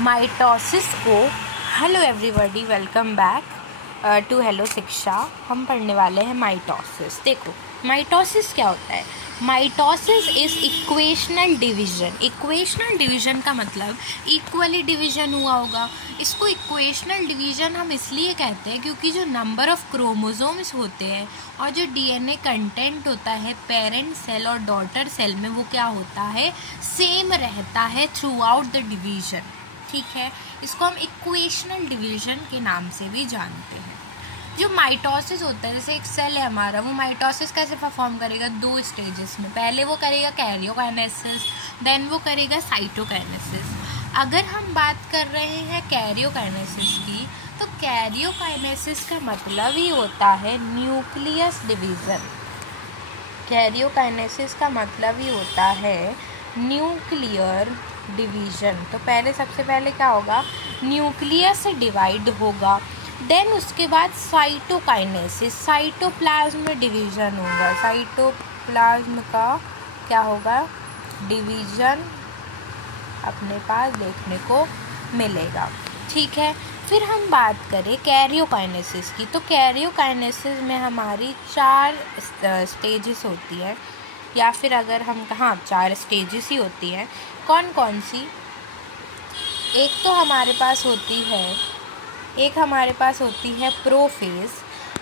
Mitosis को hello everybody, welcome back to Hello Shiksha. हम पढ़ने वाले हैं माइटोसिस। देखो, माइटोसिस क्या होता है। Mitosis is equational division. Equational division का मतलब इक्वली डिवीजन हुआ होगा। इसको इक्वेशनल डिवीजन हम इसलिए कहते हैं क्योंकि जो नंबर ऑफ क्रोमोसोम्स होते हैं और जो डीएनए कंटेंट होता है पेरेंट सेल और डॉटर सेल में, वो क्या होता है, सेम रहता है थ्रू आउट द डिवीजन। ठीक है, इसको हम इक्वेशनल डिवीजन के नाम से भी जानते हैं। जो माइटोसिस होता है, जैसे एक सेल है हमारा, वो माइटोसिस कैसे परफॉर्म करेगा, दो स्टेजेस में। पहले वो करेगा कैरियोकाइनेसिस, देन वो करेगा साइटोकाइनेसिस। अगर हम बात कर रहे हैं कैरियोकाइनेसिस की, तो कैरियोकाइनेसिस का मतलब ही होता है न्यूक्लियस डिवीज़न। कैरियोकाइनेसिस का मतलब ही होता है न्यूक्लियर डिवीज़न। तो सबसे पहले क्या होगा, न्यूक्लियस से डिवाइड होगा, देन उसके बाद साइटोकाइनेसिस, साइटोप्लाज्म में डिवीज़न होगा। साइटोप्लाज्म का क्या होगा, डिवीज़न अपने पास देखने को मिलेगा। ठीक है, फिर हम बात करें कैरियोकाइनेसिस की, तो कैरियोकाइनेसिस में हमारी 4 स्टेजेस होती है, या फिर अगर हम 4 स्टेजेस ही होती हैं। कौन कौन सी, एक हमारे पास होती है प्रोफेज,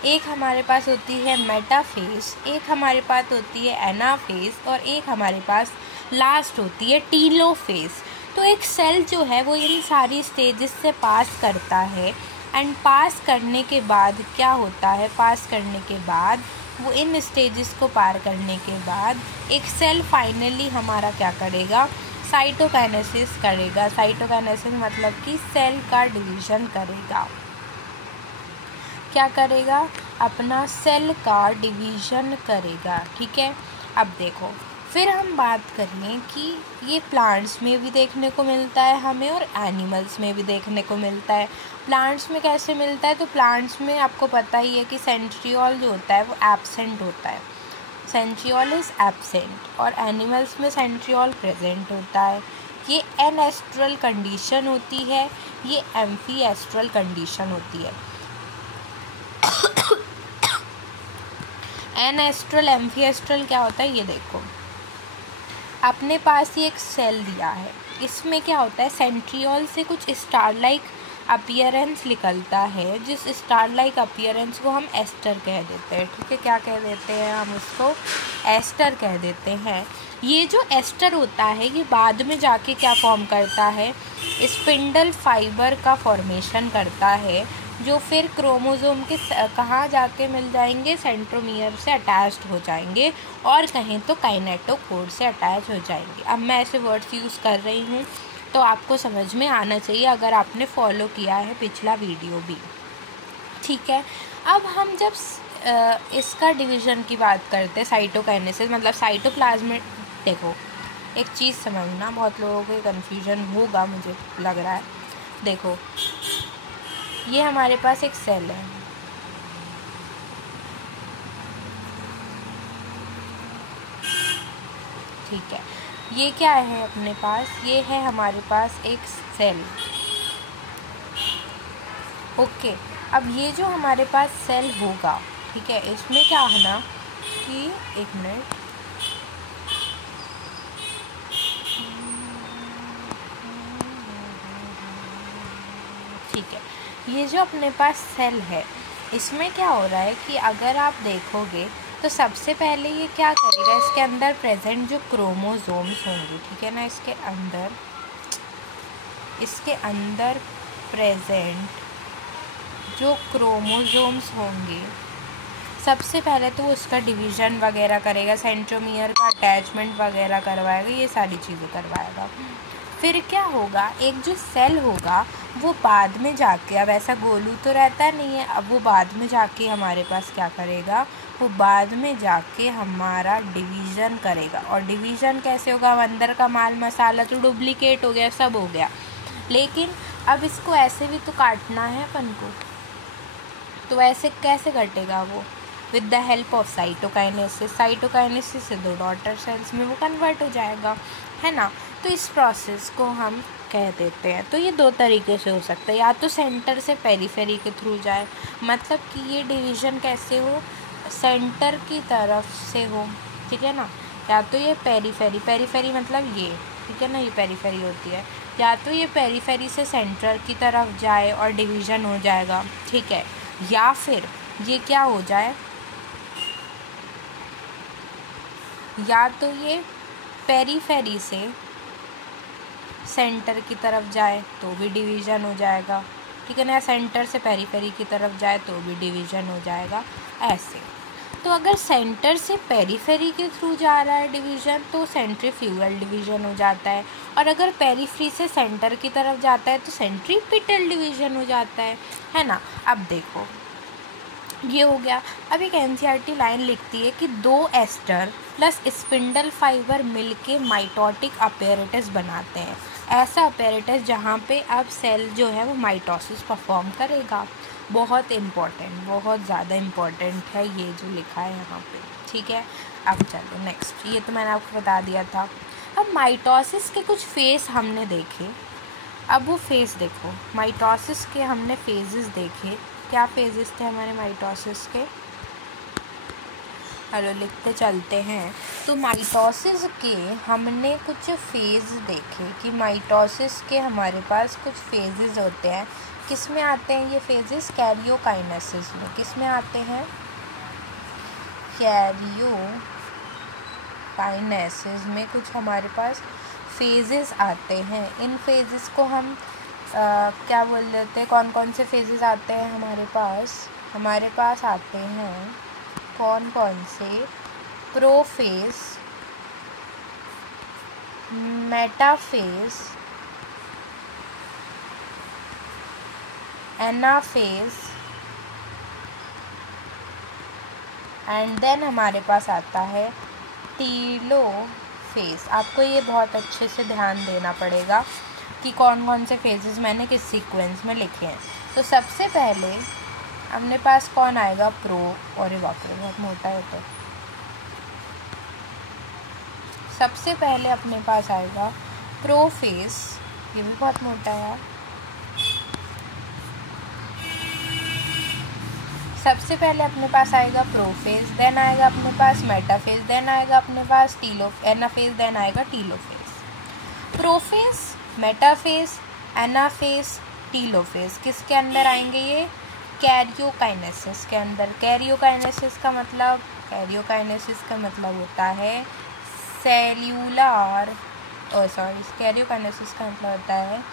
एक हमारे पास होती है मेटाफेज, एक हमारे पास होती है एनाफेज और एक हमारे पास लास्ट होती है टीलोफेज। तो एक सेल जो है वो इन सारी स्टेजेस से पास करता है, एंड पास करने के बाद क्या होता है, पास करने के बाद वो इन स्टेजेस को पार करने के बाद एक सेल फाइनली हमारा क्या करेगा, साइटोकाइनेसिस करेगा। साइटोकाइनेसिस मतलब कि सेल का डिवीज़न करेगा। क्या करेगा, अपना सेल का डिवीज़न करेगा। ठीक है, अब देखो, फिर हम बात करें कि ये प्लांट्स में भी देखने को मिलता है हमें और एनिमल्स में भी देखने को मिलता है। प्लांट्स में कैसे मिलता है, तो प्लांट्स में आपको पता ही है कि सेंट्रियोल जो होता है वो एब्सेंट होता है, सेंट्रियोल इज़ एब्सेंट, और एनिमल्स में सेंट्रियोल प्रेजेंट होता है। ये एनेस्ट्रल कंडीशन होती है, ये एम्फीएस्ट्रल कंडीशन होती है। एनेस्ट्रल एम्फीएस्ट्रल क्या होता है, ये देखो, अपने पास ही एक सेल दिया है, इसमें क्या होता है, सेंट्रियोल से कुछ स्टार लाइक अपीयरेंस निकलता है, जिस स्टार लाइक अपीयरेंस को हम एस्टर कह देते हैं। ठीक है, क्या कह देते हैं, हम उसको एस्टर कह देते हैं। ये जो एस्टर होता है ये बाद में जाके क्या फॉर्म करता है, स्पिंडल फाइबर का फॉर्मेशन करता है, जो फिर क्रोमोसोम के कहाँ जाके मिल जाएंगे, सेंट्रोमियर से अटैच्ड हो जाएंगे, और कहें तो काइनेटोकोर से अटैच हो जाएंगे। अब मैं ऐसे वर्ड्स यूज़ कर रही हूँ तो आपको समझ में आना चाहिए, अगर आपने फॉलो किया है पिछला वीडियो भी। ठीक है, अब हम जब इसका डिवीज़न की बात करते हैं, साइटोकाइनेसिस मतलब साइटोप्लाज्म। देखो, एक चीज़ समझना, बहुत लोगों को कन्फ्यूजन होगा मुझे लग रहा है। देखो, ये हमारे पास एक सेल है, ठीक है, ये क्या है अपने पास, ये है हमारे पास एक सेल। ओके, अब ये जो हमारे पास सेल होगा, ठीक है, इसमें क्या है ना कि एक मिनट, ठीक है, ये जो अपने पास सेल है, इसमें क्या हो रहा है कि अगर आप देखोगे तो सबसे पहले ये क्या करेगा, इसके अंदर प्रेजेंट जो क्रोमोसोम्स होंगे, ठीक है ना, इसके अंदर प्रेजेंट जो क्रोमोसोम्स होंगे, सबसे पहले तो उसका डिवीज़न वगैरह करेगा, सेंट्रोमियर का अटैचमेंट वगैरह करवाएगा, ये सारी चीज़ें करवाएगा। फिर क्या होगा, एक जो सेल होगा वो बाद में जाके, अब ऐसा गोलू तो रहता नहीं है, अब वो बाद में जाके हमारे पास क्या करेगा, वो बाद में जाके हमारा डिवीज़न करेगा। और डिवीज़न कैसे होगा, अब अंदर का माल मसाला तो डुप्लीकेट हो गया, सब हो गया, लेकिन अब इसको ऐसे भी तो काटना है अपन को, तो ऐसे कैसे कटेगा वो, with the help of cytokinesis. Cytokinesis से 2 डॉटर सेल्स में वो कन्वर्ट हो जाएगा, है ना। तो इस प्रोसेस को हम कह देते हैं। तो ये दो तरीके से हो सकता है, या तो सेंटर से पेरीफेरी के थ्रू जाए, मतलब कि ये डिवीज़न कैसे हो, सेंटर की तरफ से हो, ठीक है ना, या तो ये पेरीफेरी, पेरीफेरी मतलब ये, ठीक है ना, ये पेरीफेरी होती है, या तो ये पेरीफेरी से सेंटर की तरफ जाए और डिवीज़न हो जाएगा, ठीक है, या फिर ये क्या हो जाए, या तो ये पेरीफेरी से सेंटर की तरफ जाए तो भी डिवीज़न हो जाएगा, ठीक है ना, सेंटर से पेरीफेरी की तरफ जाए तो भी डिवीज़न हो जाएगा, ऐसे। तो अगर सेंटर से पेरीफेरी के थ्रू जा रहा है डिवीज़न तो सेंट्रीफ्यूगल डिवीज़न हो जाता है, और अगर पेरीफेरी से सेंटर की तरफ जाता है तो सेंट्रीपिटल डिवीज़न हो जाता है ना। अब देखो ये हो गया। अब एक एनसीईआरटी लाइन लिखती है कि 2 एस्टर प्लस स्पिंडल फाइबर मिलके माइटोटिक अपैरेटस बनाते हैं, ऐसा अपैरेटस जहाँ पे अब सेल जो है वो माइटोसिस परफॉर्म करेगा। बहुत इम्पॉर्टेंट, बहुत ज़्यादा इम्पॉर्टेंट है ये जो लिखा है यहाँ पे, ठीक है। अब चलो नेक्स्ट, ये तो मैंने आपको बता दिया था। अब माइटोसिस के कुछ फेस हमने देखे, अब वो फेस देखो, माइटोसिस के हमने फेजेस देखे, क्या फेजेस थे हमारे माइटोसिस के, चलो लिखते चलते हैं। तो माइटोसिस के हमने कुछ फेज़ देखे कि माइटोसिस के हमारे पास कुछ फेजेस होते हैं, किस में आते हैं ये फेजेस, कैरियोकाइनेसिस में। किस में आते हैं, कैरियोकाइनेसिस में कुछ हमारे पास फेजेस आते हैं। इन फेजेस को हम क्या बोल देते हैं, कौन कौन से फेजेस आते हैं हमारे पास आते हैं कौन कौन से, prophase, metaphase, anaphase, and then हमारे पास आता है टीलोफेज। आपको ये बहुत अच्छे से ध्यान देना पड़ेगा कि कौन कौन से फेजेस मैंने किस सीक्वेंस में लिखे हैं। तो सबसे पहले अपने पास कौन आएगा, प्रो, और ये बाप रे बहुत मोटा है। तो सबसे पहले अपने पास आएगा प्रोफेज, ये भी बहुत मोटा है। सबसे पहले अपने पास आएगा प्रोफेज, देन आएगा अपने पास मेटाफेज, देन आएगा अपने पास एनाफेज, देन आएगा telophase. Prophase, metaphase, anaphase, telophase किसके अंदर आएंगे, ये कैरियोकाइनेसिस के अंदर। कैरियोकाइनेसिस का मतलब होता है सेल्यूलर, कैरियोकाइनेसिस का मतलब होता है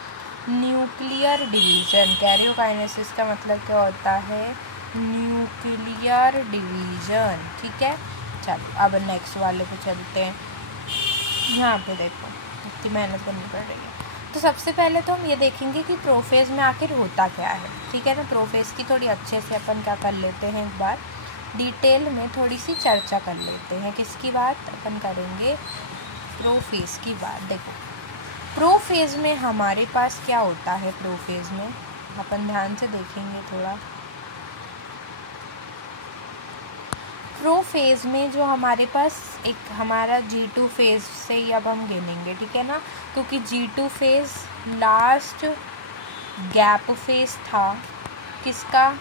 न्यूक्लियर डिवीज़न। कैरियोकाइनेसिस का मतलब क्या होता है, न्यूक्लियर डिवीज़न, ठीक है। चलो अब नेक्स्ट वाले पे चलते हैं। यहाँ पे देखो इतनी मेहनत करनी पड़ रही है। तो सबसे पहले तो हम ये देखेंगे कि प्रोफेज में आखिर होता क्या है, ठीक है ना। प्रोफेज की थोड़ी अच्छे से अपन क्या कर लेते हैं, एक बार डिटेल में थोड़ी सी चर्चा कर लेते हैं। किसकी बात अपन करेंगे, प्रोफेज की बात। देखो प्रोफेज में हमारे पास क्या होता है, प्रोफेज में अपन ध्यान से देखेंगे थोड़ा। प्रोफेज में जो हमारे पास एक हमारा G2 फेज से ही अब हम गिनेंगे, ठीक है ना, क्योंकि G2 phase last gap phase था। किसका,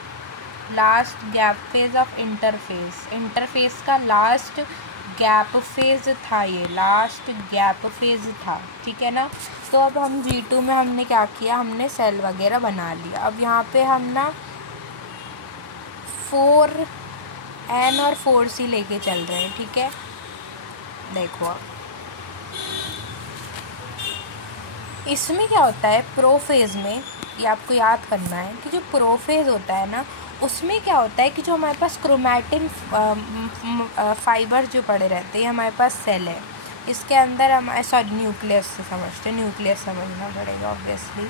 last gap phase of interface, interface का लास्ट गैप फेज था, ये लास्ट गैप फेज था, ठीक है ना। तो अब हम G2 में हमने क्या किया, हमने सेल वगैरह बना लिया। अब यहाँ पे हम ना 4N और 4C लेके चल रहे हैं, ठीक है। देखो अब इसमें क्या होता है, प्रोफेज में, ये आपको याद करना है कि जो प्रोफेज होता है ना, उसमें क्या होता है कि जो हमारे पास क्रोमैटिन फाइबर जो पड़े रहते हैं, हमारे पास सेल है, इसके अंदर हम न्यूक्लियस से समझते हैं, न्यूक्लियस समझना पड़ेगा ऑब्वियसली।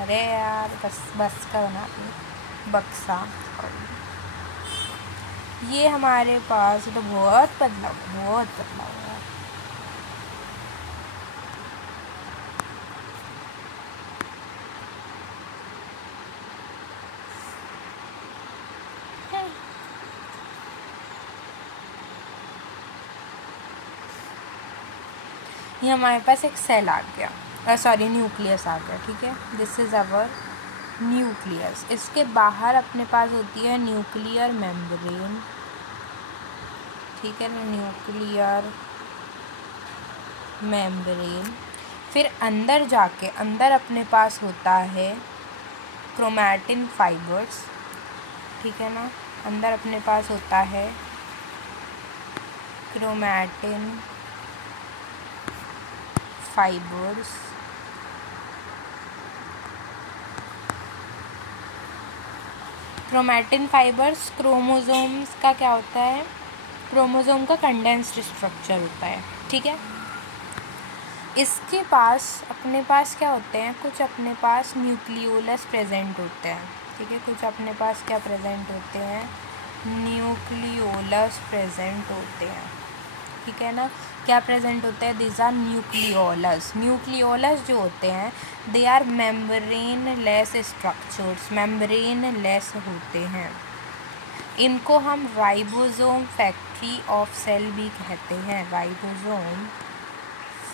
अरे यार बस का बना बक्सा। ये हमारे पास तो बहुत पतला हुआ ये हमारे पास एक सेल आ गया, सॉरी न्यूक्लियस आ गया, ठीक है। This is our nucleus. इसके बाहर अपने पास होती है न्यूक्लियर मेम्ब्रेन, ठीक है ना, न्यूक्लियर मेम्ब्रेन। फिर अंदर जाके अंदर अपने पास होता है क्रोमैटिन फाइबर्स, ठीक है ना, अंदर अपने पास होता है chromatin fibres. Chromatin fibres chromosomes का क्या होता है, क्रोमोसोम का कंडेंस्ड स्ट्रक्चर होता है, ठीक है। इसके पास अपने पास क्या होते हैं, कुछ अपने पास न्यूक्लियोलस प्रेजेंट होते हैं, ठीक है, कुछ अपने पास क्या प्रेजेंट होते हैं, न्यूक्लियोलस प्रेजेंट होते हैं, ठीक है ना। क्या प्रेजेंट होते हैं, दिस आर न्यूक्लियोलस। न्यूक्लियोलस जो होते हैं they are membraneless structures, membraneless होते हैं। इनको हम राइबोसोम फैक्ट्री ऑफ सेल भी कहते हैं, राइबोसोम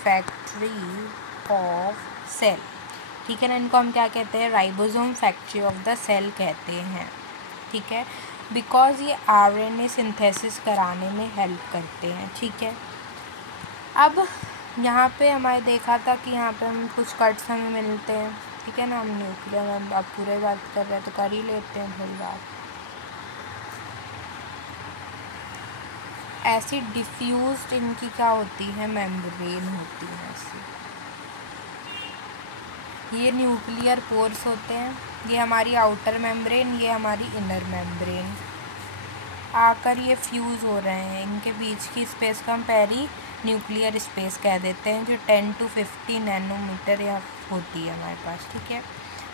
फैक्ट्री ऑफ सेल, ठीक है ना। इनको हम क्या कहते हैं, ribosome factory of the cell कहते हैं, ठीक है, बिकॉज ये आरएनए सिंथेसिस कराने में हेल्प करते हैं, ठीक है। अब यहाँ पे हमारे देखा था कि यहाँ पे हम कुछ कट्स हमें मिलते हैं, ठीक है ना। हम न्यूक्लियर में अब पूरे बात कर रहे हैं तो कर ही लेते हैं थोड़ी बात। ऐसी डिफ्यूज्ड इनकी क्या होती है, मेम्ब्रेन होती है ऐसी। ये न्यूक्लियर पोर्स होते हैं, ये हमारी आउटर मेम्ब्रेन, ये हमारी इनर मेम्ब्रेन आकर ये फ्यूज़ हो रहे हैं। इनके बीच की स्पेस को हम पेरी न्यूक्लियर स्पेस कह देते हैं, जो 10 to 50 नैनोमीटर या होती है हमारे पास, ठीक है।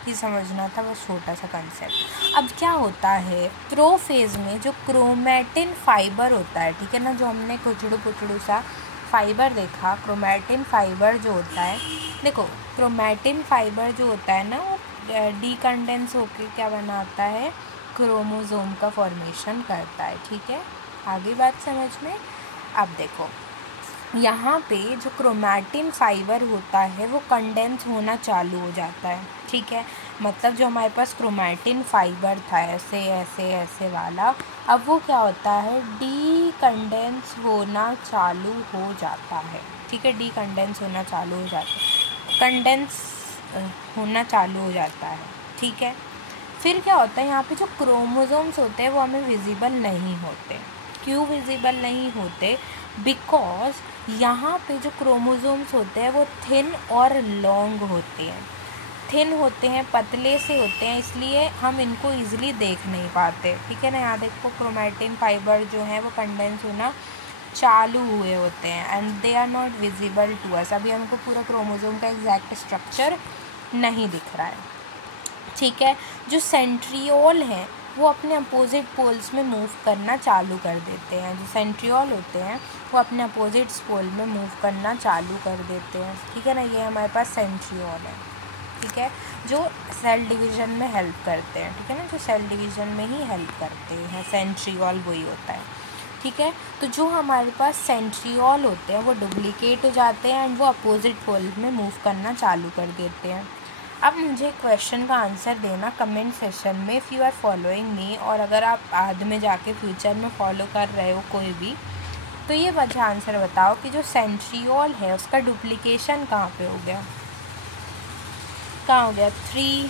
ये समझना था बस छोटा सा कंसेप्ट। अब क्या होता है, प्रोफेज में जो क्रोमैटिन फाइबर होता है, ठीक है ना, जो हमने कुचड़ू पुचड़ू सा फाइबर देखा, क्रोमैटिन फाइबर जो होता है, देखो क्रोमैटिन फाइबर जो होता है ना वो डीकंडेंस होके क्या बनाता है, क्रोमोसोम का फॉर्मेशन करता है, ठीक है। आगे बात समझ में। अब देखो यहाँ पे जो क्रोमैटिन फाइबर होता है वो कंडेंस होना चालू हो जाता है, ठीक है। मतलब जो हमारे पास क्रोमैटिन फाइबर था ऐसे ऐसे ऐसे वाला, अब वो क्या होता है, डीकंडेंस होना चालू हो जाता है, ठीक है। डीकंडेंस होना चालू हो जाता है, कंडेंस होना चालू हो जाता है, ठीक है। फिर क्या होता है, यहाँ पे जो क्रोमोसोम्स होते हैं वो हमें विजिबल नहीं होते। क्यों विजिबल नहीं होते, बिकॉज यहाँ पे जो क्रोमोसोम्स होते हैं वो थिन और लॉन्ग होते हैं, थिन होते हैं, पतले से होते हैं, इसलिए हम इनको इजीली देख नहीं पाते, ठीक है ना। यहाँ देखो क्रोमैटिन फाइबर जो है वो कंडेंस होना चालू हुए होते हैं and they are not visible to us. अभी हमको पूरा क्रोमोसोम का एग्जैक्ट स्ट्रक्चर नहीं दिख रहा है, ठीक है। जो सेंट्रियोल है वो अपने अपोजिट पोल्स में मूव करना चालू कर देते हैं, जो सेंट्रियोल होते हैं वो अपने अपोजिट पोल में मूव करना चालू कर देते हैं, ठीक है ना। ये हमारे पास सेंट्रियोल है, ठीक है, जो सेल डिवीज़न में हेल्प करते हैं, ठीक है ना, जो सेल डिवीज़न में ही हेल्प करते हैं, सेंट्रियोल वही होता है, ठीक है। तो जो हमारे पास सेंट्रियोल होते हैं वो डुप्लीकेट हो जाते हैं एंड वो अपोजिट पोल में मूव करना चालू कर देते हैं। अब मुझे क्वेश्चन का आंसर देना कमेंट सेशन में, if you are following me, और अगर आप बाद में जाके फ्यूचर में फॉलो कर रहे हो कोई भी, तो ये वजह आंसर बताओ कि जो सेंट्रियोल है उसका डुप्लीकेशन कहाँ पे हो गया, कहाँ हो गया। 3,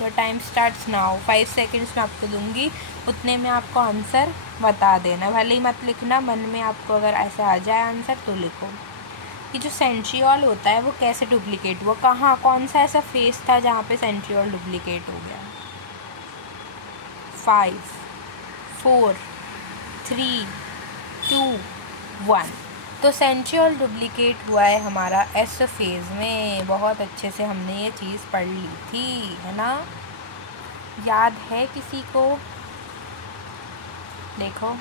your time starts now. 5 seconds में आपको दूंगी, उतने में आपको आंसर बता देना, भले ही मत लिखना, मन में आपको अगर ऐसा आ जाए आंसर तो लिखो कि जो सेंट्रियोल होता है वो कैसे डुप्लीकेट हुआ, कहाँ, कौन सा ऐसा फेस था जहाँ पे सेंट्रियोल डुप्लीकेट हो गया। 5, 4, 3, 2, 1। तो सेंट्रियोल डुप्लीकेट हुआ है हमारा एस फेज़ में। बहुत अच्छे से हमने ये चीज़ पढ़ ली थी, है ना, याद है किसी को। देखो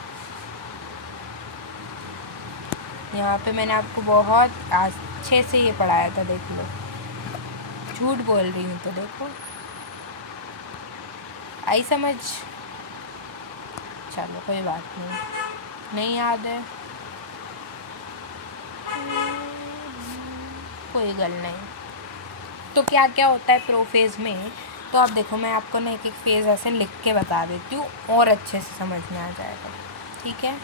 यहाँ पे मैंने आपको बहुत अच्छे से ये पढ़ाया था, देख लो, झूठ बोल रही हूँ तो देखो, आई समझ। चलो कोई बात नहीं याद है। कोई गल नहीं। तो क्या क्या होता है प्रोफेज में, तो आप देखो मैं आपको ना एक एक फेज़ ऐसे लिख के बता देती हूँ और अच्छे से समझ में आ जाएगा, ठीक है।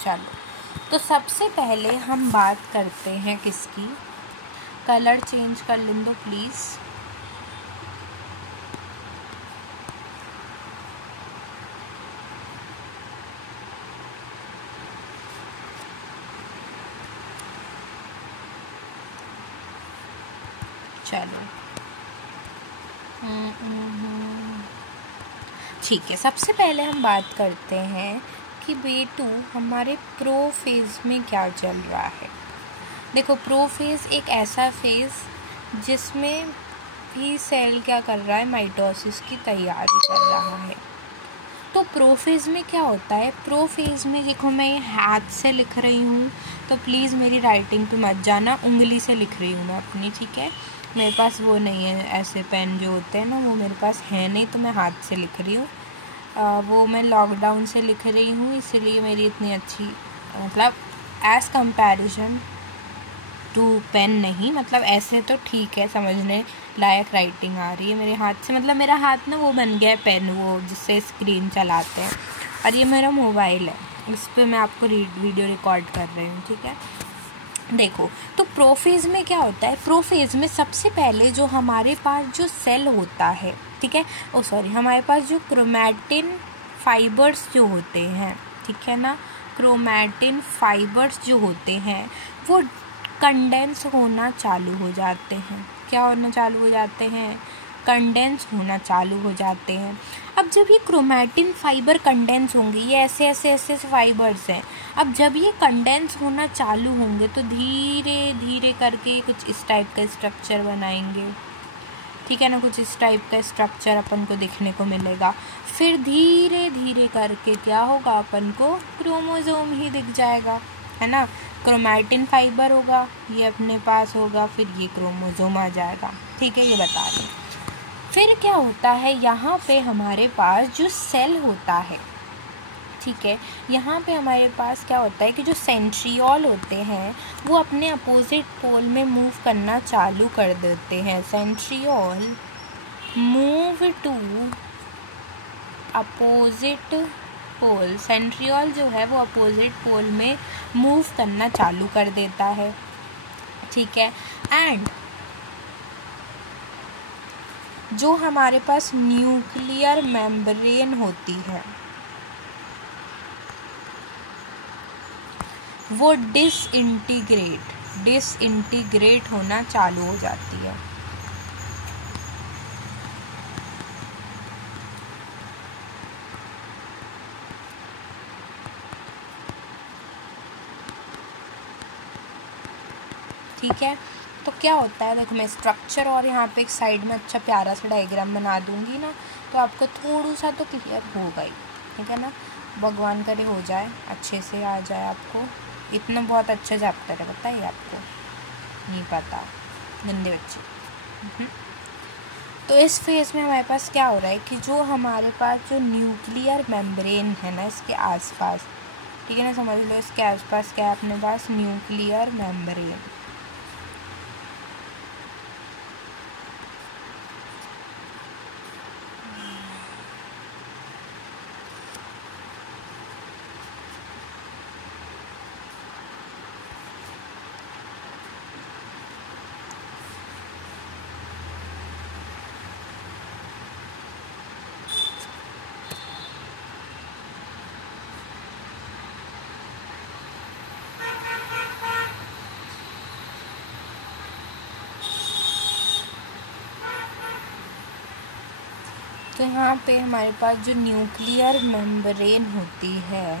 चलो, तो सबसे पहले हम बात करते हैं किसकी, कलर चेंज कर लें दो प्लीज़। चलो ठीक है, सबसे पहले हम बात करते हैं कि बेटू हमारे प्रोफेज में क्या चल रहा है। देखो, प्रोफेज एक ऐसा फेज़ जिसमें भी सेल क्या कर रहा है, माइटोसिस की तैयारी कर रहा है। तो प्रोफेज में क्या होता है, प्रोफेज में देखो मैं हाथ से लिख रही हूँ, तो प्लीज़ मेरी राइटिंग पे मत जाना, उंगली से लिख रही हूँ मैं अपनी, ठीक है। मेरे पास वो नहीं है, ऐसे पेन जो होते हैं ना वो मेरे पास है नहीं, तो मैं हाथ से लिख रही हूँ। वो मैं लॉकडाउन से लिख रही हूँ, इसीलिए मेरी इतनी अच्छी, मतलब एज़ कंपैरिजन टू पेन नहीं, मतलब ऐसे तो ठीक है, समझने लायक राइटिंग आ रही है मेरे हाथ से। मतलब मेरा हाथ ना वो बन गया है पेन, वो जिससे स्क्रीन चलाते हैं, और ये मेरा मोबाइल है, इस पर मैं आपको वीडियो रिकॉर्ड कर रही हूँ, ठीक है। देखो, तो प्रोफेज में क्या होता है, प्रोफेज में सबसे पहले जो हमारे पास जो सेल होता है, ठीक है, हमारे पास जो क्रोमैटिन फाइबर्स जो होते हैं, ठीक है ना, क्रोमैटिन फाइबर्स जो होते हैं वो कंडेंस होना चालू हो जाते हैं। क्या होना चालू हो जाते हैं, कंडेंस होना चालू हो जाते हैं। अब जब ये क्रोमैटिन फाइबर कंडेंस होंगे, ये ऐसे ऐसे ऐसे फाइबर्स हैं, अब जब ये कंडेंस होना चालू होंगे तो धीरे धीरे करके कुछ इस टाइप का स्ट्रक्चर बनाएंगे, ठीक है ना, कुछ इस टाइप का स्ट्रक्चर अपन को देखने को मिलेगा। फिर धीरे धीरे करके क्या होगा, अपन को क्रोमोसोम ही दिख जाएगा, है ना। क्रोमैटिन फाइबर होगा, ये अपने पास होगा, फिर ये क्रोमोसोम आ जाएगा, ठीक है, ये बता दें। फिर क्या होता है, यहाँ पे हमारे पास जो सेल होता है, ठीक है, यहाँ पे हमारे पास क्या होता है कि जो सेंट्रियोल होते हैं वो अपने अपोजिट पोल में मूव करना चालू कर देते हैं। Centriole move to opposite pole, centriole जो है वो अपोजिट पोल में मूव करना चालू कर देता है, ठीक है। एंड जो हमारे पास न्यूक्लियर मेम्ब्रेन होती है वो डिसइंटीग्रेट होना चालू हो जाती है। ठीक है, तो क्या होता है, देखो मैं स्ट्रक्चर और यहाँ पे एक साइड में अच्छा प्यारा सा डायग्राम बना दूँगी ना, तो आपको थोड़ा सा तो क्लियर होगा ही, ठीक है ना। भगवान करे हो जाए, अच्छे से आ जाए आपको, इतना बहुत अच्छा चैप्टर है, बताइए आपको नहीं पता, गंदे बच्चे। तो इस फेज़ में हमारे पास क्या हो रहा है कि जो हमारे पास जो न्यूक्लियर मेम्ब्रेन है ना इसके आसपास, ठीक है ना, समझ लो इसके आसपास क्या है अपने पास, न्यूक्लियर मेम्ब्रेन। तो यहाँ पे हमारे पास जो न्यूक्लियर मेम्ब्रेन होती है,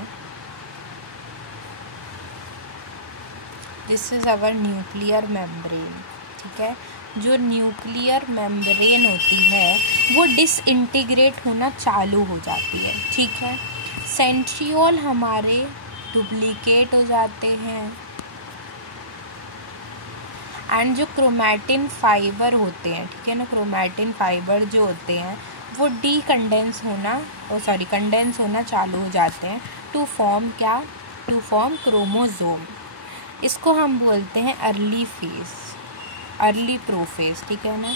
this is our nuclear membrane, ठीक है। जो न्यूक्लियर मेम्ब्रेन होती है वो डिसइंटीग्रेट होना चालू हो जाती है, ठीक है। सेंट्रियोल हमारे डुप्लीकेट हो जाते हैं, एंड जो क्रोमैटिन फाइबर होते हैं, ठीक है ना, क्रोमैटिन फाइबर जो होते हैं वो कंडेंस होना चालू हो जाते हैं टू फॉर्म क्या, टू फॉर्म क्रोमोसोम। इसको हम बोलते हैं अर्ली फेज, अर्ली प्रोफेज, ठीक है ना।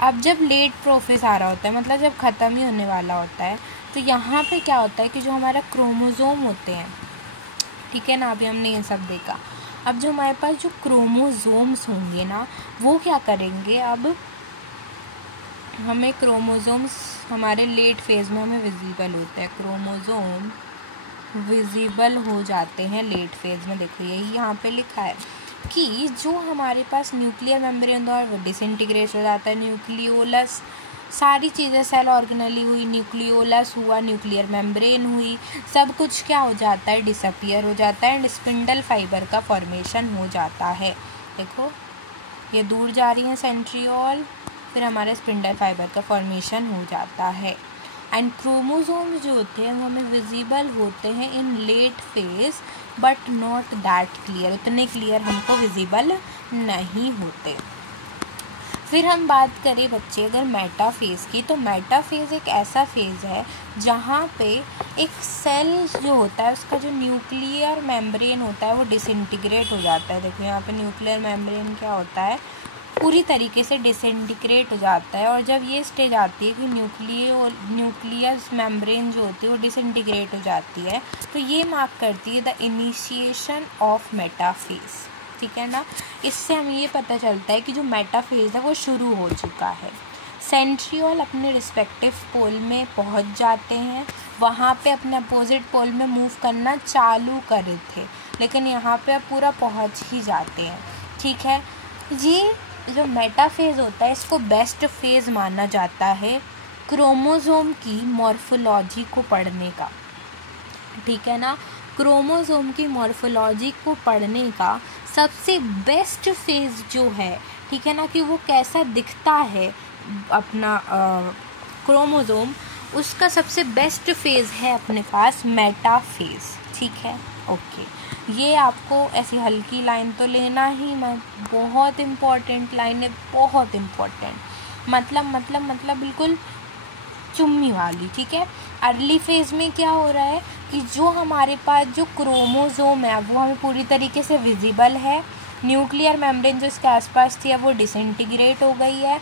अब जब लेट प्रोफेज आ रहा होता है, मतलब जब ख़त्म ही होने वाला होता है, तो यहाँ पे क्या होता है कि जो हमारा क्रोमोसोम होते हैं, ठीक है ना, अभी हमने ये सब देखा। अब जो हमारे पास जो क्रोमोसोम्स होंगे ना, वो क्या करेंगे, अब हमें क्रोमोसोम्स हमारे लेट फेज में हमें विजिबल होता है, क्रोमोसोम विजिबल हो जाते हैं लेट फेज में। देखो यही यहाँ पे लिखा है कि जो हमारे पास न्यूक्लियर मेम्ब्रेन था वो डिसइंटीग्रेट हो जाता है, न्यूक्लियोलस सारी चीज़ें सेल ऑर्गेनली हुई, न्यूक्लियोलस हुआ, न्यूक्लियर मेम्ब्रेन हुई, सब कुछ क्या हो जाता है, डिसअपियर हो जाता है एंड स्पिंडल फाइबर का फॉर्मेशन हो जाता है। देखो ये दूर जा रही है सेंट्रियोल, फिर हमारे स्पिंडल फाइबर का फॉर्मेशन हो जाता है। एंड क्रोमोसोम्स जो होते हैं वो हमें विजिबल होते हैं in late phase but not that clear, उतने क्लियर हमको विजिबल नहीं होते। फिर हम बात करें बच्चे अगर मेटाफेज की, तो मेटाफेज एक ऐसा फेज है जहाँ पे एक सेल जो होता है उसका जो न्यूक्लियर मेम्ब्रेन होता है वो डिसइंटीग्रेट हो जाता है। देखो यहाँ पे न्यूक्लियर मेम्ब्रेन क्या होता है, पूरी तरीके से डिसइंटीग्रेट हो जाता है। और जब ये स्टेज आती है कि न्यूक्लियस मेम्ब्रेन जो होती है वो डिसइंटीग्रेट हो जाती है, तो ये मार्क करती है द इनिशिएशन ऑफ मेटाफेज, ठीक है ना। इससे हमें ये पता चलता है कि जो मेटाफेज है वो शुरू हो चुका है। सेंट्रियोल अपने रिस्पेक्टिव पोल में पहुंच जाते हैं, वहाँ पे अपने अपोजिट पोल में मूव करना चालू करे थे, लेकिन यहाँ पे अब पूरा पहुँच ही जाते हैं, ठीक है। ये जो मेटाफेज होता है इसको बेस्ट फेज माना जाता है क्रोमोसोम की मॉर्फोलॉजी को पढ़ने का, ठीक है ना। क्रोमोसोम की मॉर्फोलॉजी को पढ़ने का सबसे बेस्ट फेज जो है, ठीक है ना, कि वो कैसा दिखता है अपना क्रोमोसोम, उसका सबसे बेस्ट फेज है अपने पास मेटाफेज, ठीक है। ओके, ये आपको ऐसी हल्की लाइन तो लेना ही मत, बहुत इम्पॉर्टेंट लाइन है, बहुत इम्पॉर्टेंट, मतलब बिल्कुल चुम्मी वाली, ठीक है। अर्ली फेज में क्या हो रहा है कि जो हमारे पास जो क्रोमोसोम है वो हमें पूरी तरीके से विजिबल है, न्यूक्लियर मेम्ब्रेन जो इसके आसपास थी अब वो डिसइंटीग्रेट हो गई है,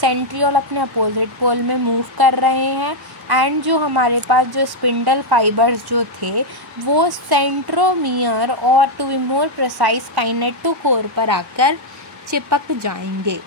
सेंट्रियोल अपने अपोजिट पोल में मूव कर रहे हैं एंड जो हमारे पास जो स्पिंडल फाइबर्स जो थे वो सेंट्रोमियर और to be more precise kinetochore पर आकर चिपक जाएंगे,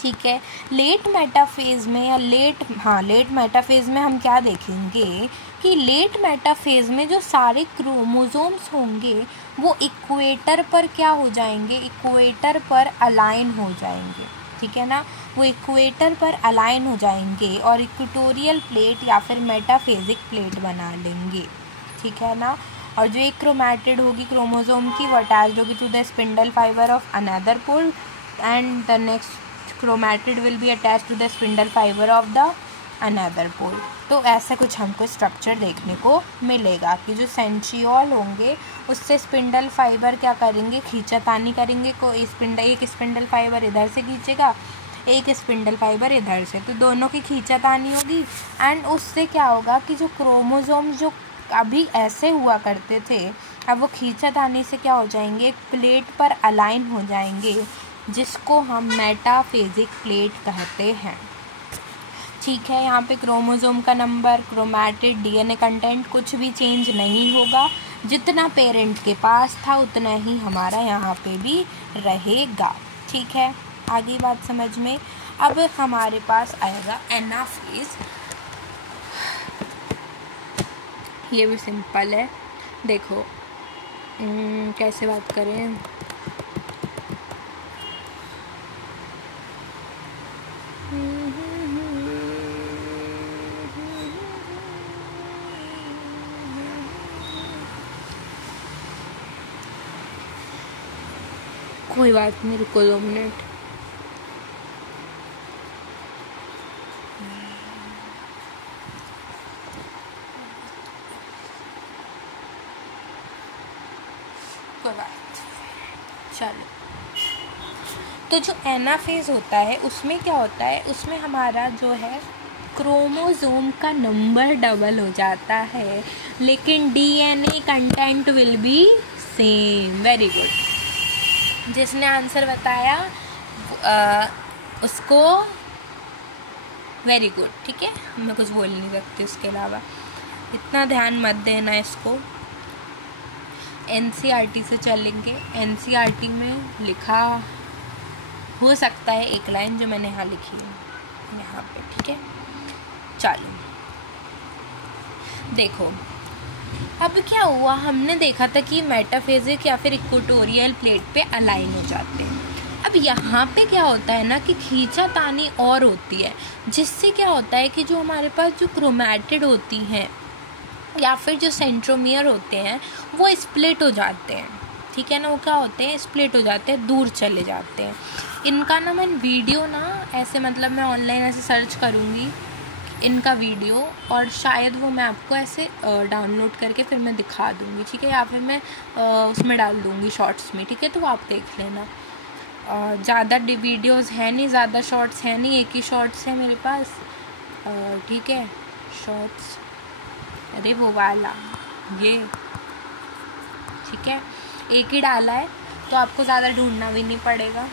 ठीक है। लेट मेटाफेज में या लेट मेटाफेज में हम क्या देखेंगे कि लेट मेटाफेज में जो सारे क्रोमोसोम्स होंगे वो इक्वेटर पर क्या हो जाएंगे, इक्वेटर पर अलाइन हो जाएंगे, ठीक है ना। वो इक्वेटर पर अलाइन हो जाएंगे और इक्वेटोरियल प्लेट या फिर मेटाफेजिक प्लेट बना लेंगे, ठीक है ना। और जो एक क्रोमैटिड होगी क्रोमोसोम की वो अटैच्ड होगी to the spindle fibre of another pole and the next chromatid will be attached to the spindle fibre of the another pole. तो ऐसा कुछ हमको स्ट्रक्चर देखने को मिलेगा कि जो सेंट्रियोल होंगे उससे स्पिंडल फाइबर क्या करेंगे, खींचातानी करेंगे, एक स्पिंडल फाइबर इधर से खींचेगा, एक स्पिंडल फाइबर इधर से, तो दोनों की खींचातानी होगी एंड उससे क्या होगा कि जो क्रोमोसोम जो अभी ऐसे हुआ करते थे अब वो खींचातानी से क्या हो जाएंगे, एक प्लेट पर अलाइन हो जाएंगे जिसको हम मेटाफेजिक प्लेट कहते हैं, ठीक है। यहाँ पे क्रोमोसोम का नंबर, क्रोमैटिड, डीएनए कंटेंट कुछ भी चेंज नहीं होगा, जितना पेरेंट के पास था उतना ही हमारा यहाँ पे भी रहेगा, ठीक है। आगे बात समझ में। अब हमारे पास आएगा एनाफेज, ये भी सिंपल है, देखो कैसे बात करें, कोई बात नहीं, रुको 2 मिनट। कोई बात तो जो एनाफेज होता है उसमें क्या होता है, उसमें हमारा जो है क्रोमोसोम का नंबर डबल हो जाता है, लेकिन DNA content will be same. Very good. जिसने आंसर बताया उसको वेरी गुड। ठीक है, मैं कुछ बोल नहीं सकती उसके अलावा, इतना ध्यान मत देना इसको। एनसीईआरटी से चलेंगे। एनसीईआरटी में लिखा हो सकता है एक लाइन जो मैंने यहाँ लिखी है यहाँ पे। ठीक है, चलो देखो अब क्या हुआ, हमने देखा था कि मेटाफेजिक या फिर इक्वेटोरियल प्लेट पे अलाइन हो जाते हैं। अब यहाँ पे क्या होता है ना कि खींचातानी और होती है, जिससे क्या होता है कि जो हमारे पास जो क्रोमैटिड होती हैं या फिर जो सेंट्रोमियर होते हैं वो स्प्लिट हो जाते हैं। ठीक है ना, वो क्या होते हैं, स्प्लिट हो जाते हैं, दूर चले जाते हैं। इनका ना मैं वीडियो ना ऐसे मतलब मैं ऑनलाइन ऐसे सर्च करूँगी इनका वीडियो, और शायद वो मैं आपको ऐसे डाउनलोड करके फिर मैं दिखा दूँगी। ठीक है, या फिर मैं उसमें डाल दूँगी शॉर्ट्स में। ठीक है, तो आप देख लेना। ज़्यादा वीडियोस है नहीं, ज़्यादा शॉर्ट्स है नहीं, एक ही शॉर्ट्स है मेरे पास। ठीक है, शॉर्ट्स, अरे वो वाला ये, ठीक है, एक ही डाला है तो आपको ज़्यादा ढूंढना भी नहीं पड़ेगा।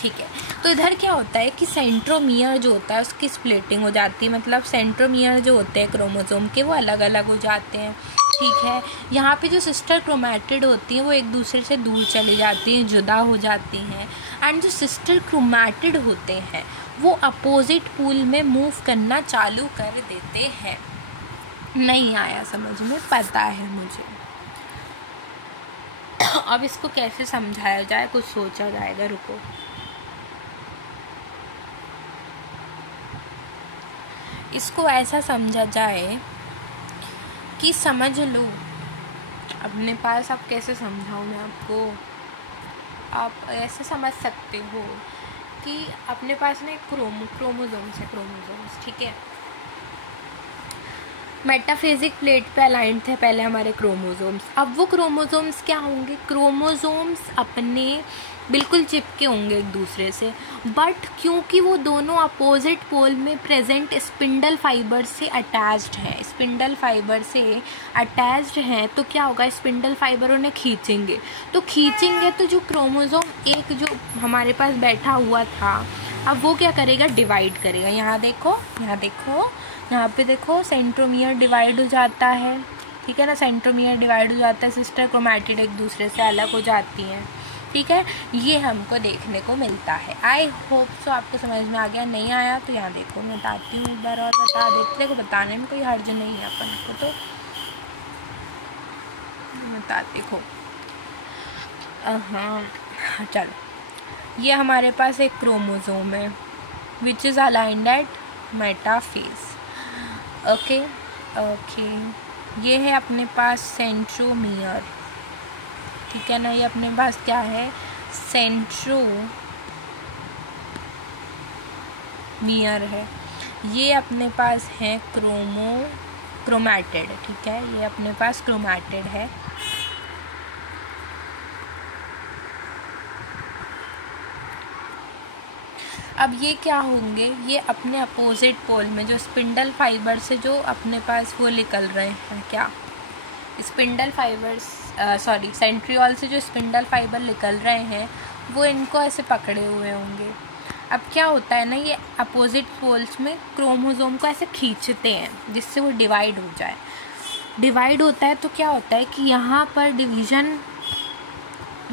ठीक है, तो इधर क्या होता है कि सेंट्रोमियर जो होता है उसकी स्प्लिटिंग हो जाती है, मतलब सेंट्रोमियर जो होते हैं क्रोमोसोम के वो अलग अलग हो जाते हैं। ठीक है, यहाँ पे जो सिस्टर क्रोमैटिड होती हैं वो एक दूसरे से दूर चली जाती हैं, जुदा हो जाती हैं। एंड जो सिस्टर क्रोमैटिड होते हैं वो अपोजिट पोल में मूव करना चालू कर देते हैं। नहीं आया समझ में, पता है मुझे। अब इसको कैसे समझाया जाए, कुछ सोचा जाएगा, रुको। इसको ऐसा समझा जाए कि समझ लो अपने पास, अब कैसे समझाऊँ मैं आपको, आप ऐसे समझ सकते हो कि अपने पास ना एक क्रोमोसोम्स है, क्रोमोसोम्स। ठीक है, मेटाफेजिक प्लेट पे अलाइंड थे पहले हमारे क्रोमोसोम्स। अब वो क्रोमोसोम्स क्या होंगे, क्रोमोसोम्स अपने बिल्कुल चिपके होंगे एक दूसरे से, बट क्योंकि वो दोनों अपोजिट पोल में प्रेजेंट स्पिंडल फाइबर से अटैच्ड हैं, स्पिंडल फाइबर से अटैच्ड हैं, तो क्या होगा, स्पिंडल फाइबर उन्हें खींचेंगे। तो खींचेंगे तो जो क्रोमोसोम एक जो हमारे पास बैठा हुआ था, अब वो क्या करेगा, डिवाइड करेगा। यहाँ देखो, यहाँ देखो, यहाँ पे देखो, सेंट्रोमियर डिवाइड हो जाता है। ठीक है ना, सेंट्रोमियर डिवाइड हो जाता है, सिस्टर क्रोमैटिड एक दूसरे से अलग हो जाती हैं। ठीक है, ये हमको देखने को मिलता है। आई होप सो आपको समझ में आ गया। नहीं आया तो यहाँ देखो, मैं बताती हूँ एक बार और बता देती, देखो बताने में कोई हर्ज नहीं है अपन को, तो बता देखो। हाँ चलो, ये हमारे पास एक क्रोमोसोम है which is aligned at metaphase. Okay, ये है अपने पास सेंट्रोमियर। ठीक है ना, ये अपने पास क्या है, सेंट्रोमियर है। ये अपने पास है क्रोमैटिड। ठीक है, ये अपने पास क्रोमैटिड है। अब ये क्या होंगे, ये अपने अपोजिट पोल में जो स्पिंडल फाइबर से जो अपने पास वो निकल रहे हैं, क्या स्पिंडल फाइबर्स, सॉरी सेंट्रियोल से जो स्पिंडल फाइबर निकल रहे हैं वो इनको ऐसे पकड़े हुए होंगे। अब क्या होता है ना, ये अपोजिट पोल्स में क्रोमोसोम को ऐसे खींचते हैं जिससे वो डिवाइड हो जाए। डिवाइड होता है तो क्या होता है कि यहाँ पर डिवीज़न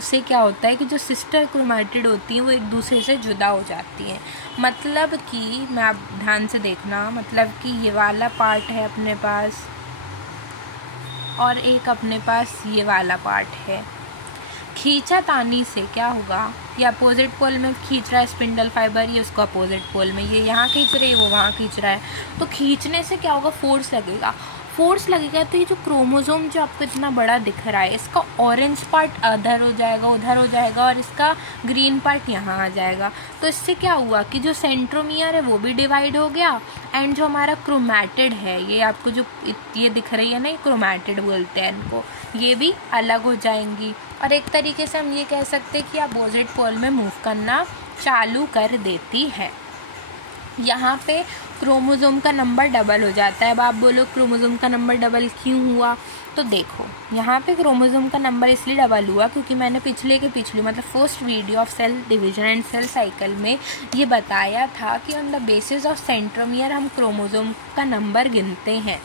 से क्या होता है कि जो सिस्टर क्रोमैटिड होती हैं वो एक दूसरे से जुदा हो जाती हैं। मतलब कि मैं, आप ध्यान से देखना, मतलब कि ये वाला पार्ट है अपने पास और एक अपने पास ये वाला पार्ट है। खींचातानी से क्या होगा, ये अपोजिट पोल में खींच रहा है स्पिंडल फाइबर, ये उसको अपोजिट पोल में, ये यहाँ खींच रही है, वो वहाँ खींच रहा है। तो खींचने से क्या होगा, फोर्स लगेगा। फोर्स लगेगा तो ये जो क्रोमोसोम जो आपको इतना बड़ा दिख रहा है, इसका ऑरेंज पार्ट उधर हो जाएगा और इसका ग्रीन पार्ट यहाँ आ जाएगा। तो इससे क्या हुआ कि जो सेंट्रोमियर है वो भी डिवाइड हो गया, एंड जो हमारा क्रोमैटिड है, ये आपको जो ये दिख रही है ना, ये क्रोमैटिड बोलते हैं इनको, ये भी अलग हो जाएंगी। और एक तरीके से हम ये कह सकते हैं कि अपोजिट पोल में मूव करना चालू कर देती है। यहाँ पे क्रोमोसोम का नंबर डबल हो जाता है। अब आप बोलो क्रोमोसोम का नंबर डबल क्यों हुआ, तो देखो यहाँ पे क्रोमोसोम का नंबर इसलिए डबल हुआ क्योंकि मैंने पिछली मतलब first video of cell division and cell cycle में ये बताया था कि on the basis of centromere हम क्रोमोसोम का नंबर गिनते हैं।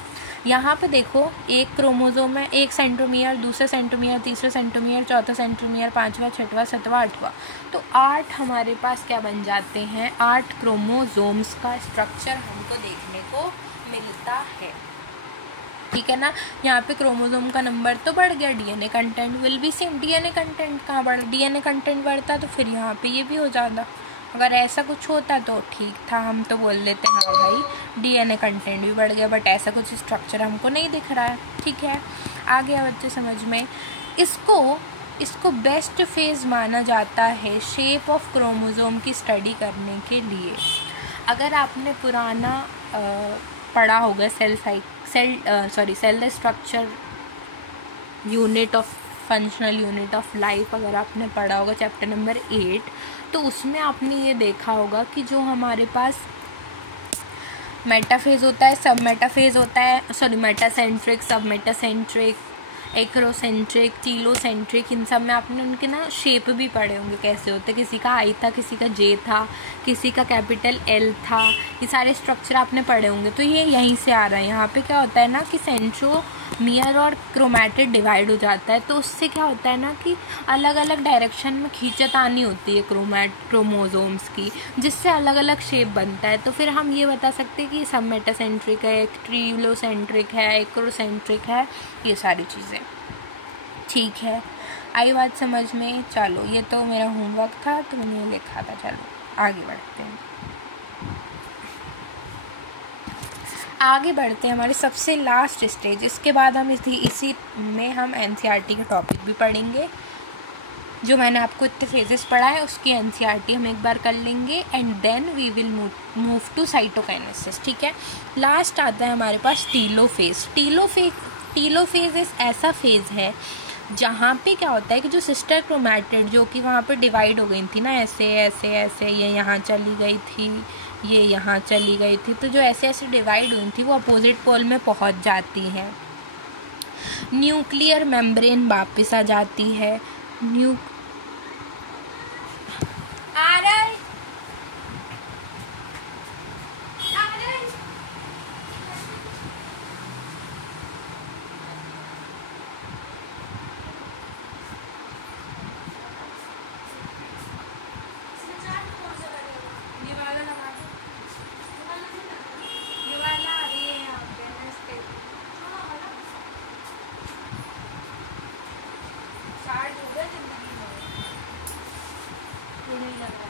यहाँ पे देखो एक क्रोमोसोम है, एक सेंट्रोमियर, दूसरा सेंट्रोमियर, तीसरा सेंट्रोमियर, चौथा सेंट्रोमियर, पाँचवा, छठवां, सातवां, आठवां, तो 8 हमारे पास क्या बन जाते हैं, 8 क्रोमोसोम्स का स्ट्रक्चर हमको देखने को मिलता है। ठीक है ना। यहाँ पे क्रोमोसोम का नंबर तो बढ़ गया, DNA content will be same. DNA content कहाँ बढ़, डीएनए कंटेंट बढ़ता तो फिर यहाँ पे ये भी हो जाता। अगर ऐसा कुछ होता तो ठीक था, हम तो बोल देते हाँ भाई डीएनए कंटेंट भी बढ़ गया, बट ऐसा कुछ स्ट्रक्चर हमको नहीं दिख रहा है। ठीक है, आ गया बच्चे समझ में। इसको बेस्ट फेज माना जाता है शेप ऑफ क्रोमोसोम की स्टडी करने के लिए। अगर आपने पुराना पढ़ा होगा cell structure unit of functional unit of life, अगर आपने पढ़ा होगा चैप्टर नंबर 8, तो उसमें आपने ये देखा होगा कि जो हमारे पास मेटाफेज होता है, सब मेटाफेज होता है, मेटासेंट्रिक, सब मेटासेंट्रिक, एक्रोसेंट्रिक, टीलोसेंट्रिक, इन सब में आपने उनके ना शेप भी पढ़े होंगे कैसे होते। किसी का आई था, किसी का जे था, किसी का कैपिटल एल था, ये सारे स्ट्रक्चर आपने पढ़े होंगे। तो ये यहीं से आ रहा है। यहाँ पे क्या होता है ना कि सेंट्रोमियर और क्रोमैटिड डिवाइड हो जाता है, तो उससे क्या होता है ना कि अलग अलग डायरेक्शन में खींचतानी होती है क्रोमोसोम्स की, जिससे अलग अलग शेप बनता है। तो फिर हम ये बता सकते हैं कि सब मेटासेंट्रिक है, ट्रीलोसेंट्रिक है, एक्रोसेंट्रिक है, ये सारी चीज़ें। ठीक है, आई बात समझ में। चलो ये तो मेरा होमवर्क था तो मैंने ये लिखा था। चलो आगे बढ़ते हैं। आगे बढ़ते हैं हमारे सबसे लास्ट स्टेज। इसके बाद हम इसी में हम एनसीईआरटी के टॉपिक भी पढ़ेंगे। जो मैंने आपको इतने फेजेस पढ़ा है उसकी एनसीईआरटी हम एक बार कर लेंगे and then we will move to cytokinesis. ठीक है, लास्ट आता है हमारे पास टीलोफेज। टीलोफेज इस ऐसा फेज है जहाँ पे क्या होता है कि जो सिस्टर क्रोमैटिड जो कि वहाँ पे डिवाइड हो गई थी ना, ऐसे ऐसे ऐसे, ये यहाँ चली गई थी, ये यहाँ चली गई थी, तो जो ऐसे ऐसे डिवाइड हुई थी वो अपोजिट पोल में पहुँच जाती हैं। न्यूक्लियर मेम्ब्रेन वापस आ जाती है।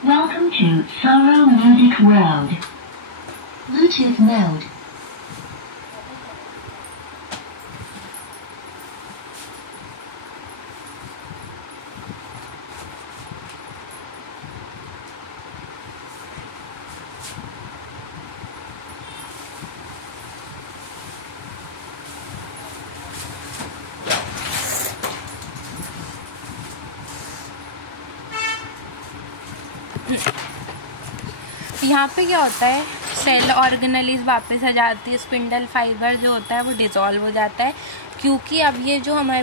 Welcome to Sorrow Music World. Bluetooth mode. यहाँ पे क्या होता है, सेल ऑर्गेनेलिस वापस आ जाती है, स्पिंडल फाइबर जो होता है वो डिज़ोल्व हो जाता है, क्योंकि अब ये जो हमारे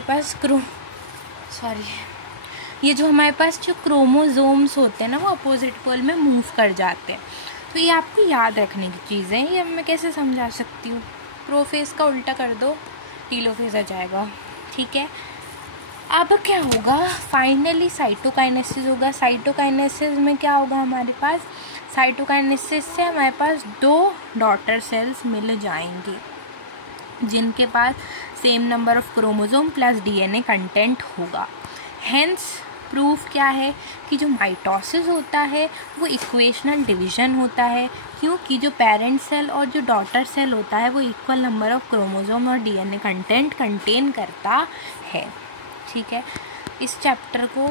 पास जो क्रोमोसोम्स होते हैं ना वो अपोजिट पोल में मूव कर जाते हैं। तो ये आपको याद रखने की चीज़ें हैं। ये अब मैं कैसे समझा सकती हूँ, प्रोफेज का उल्टा कर दो, टीलोफेज आ जाएगा। ठीक है, अब क्या होगा, फाइनली साइटोकाइनेसिस होगा। साइटोकाइनेसिस में क्या होगा हमारे पास, साइटोकाइनेसिस से हमारे पास 2 डॉटर सेल्स मिल जाएंगे जिनके पास same number of chromosome plus DNA content होगा। हेंस प्रूफ क्या है कि जो माइटोसिस होता है वो इक्वेशनल डिवीजन होता है, क्योंकि जो पेरेंट सेल और जो डॉटर सेल होता है वो इक्वल नंबर ऑफ क्रोमोसोम और डीएनए कंटेंट कंटेन करता है। ठीक है, इस चैप्टर को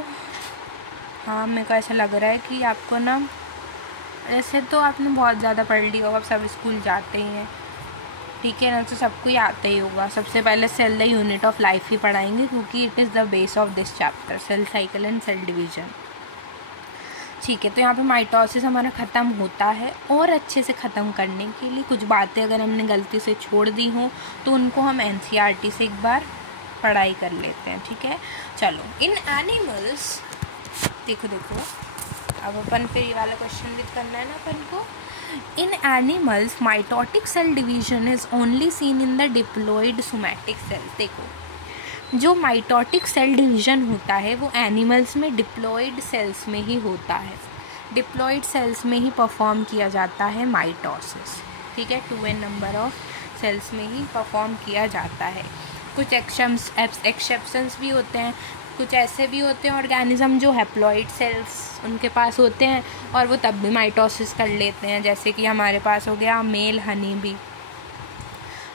मेरे को ऐसा लग रहा है कि आपको ना, ऐसे तो आपने बहुत ज़्यादा पढ़ लिया होगा, अब सब स्कूल जाते ही हैं, ठीक है ना, तो सबको ही आता ही होगा। सबसे पहले cell the unit of life ही पढ़ाएंगे, क्योंकि it is the base of this chapter, cell cycle and cell division. ठीक है, तो यहाँ पे माइटोसिस हमारा ख़त्म होता है, और अच्छे से ख़त्म करने के लिए कुछ बातें अगर हमने गलती से छोड़ दी हों तो उनको हम NCERT से एक बार पढ़ाई कर लेते हैं। ठीक है, चलो। इन एनिमल्स, देखो अब अपन फिर ये वाला क्वेश्चन भी करना है ना अपन को। In animals mitotic cell division is only seen in the diploid somatic cells. देखो, जो माइटोटिक सेल डिवीजन होता है वो एनिमल्स में डिप्लॉयड सेल्स में ही होता है, डिप्लॉयड सेल्स में ही परफॉर्म किया जाता है माइटोसिस। ठीक है, 2n नंबर ऑफ सेल्स में ही परफॉर्म किया जाता है। कुछ एक्सेप्शंस भी होते हैं, कुछ ऐसे भी होते हैं ऑर्गेनिज्म जो हैप्लॉइड सेल्स उनके पास होते हैं और वो तब भी माइटोसिस कर लेते हैं, जैसे कि हमारे पास हो गया मेल हनी बी।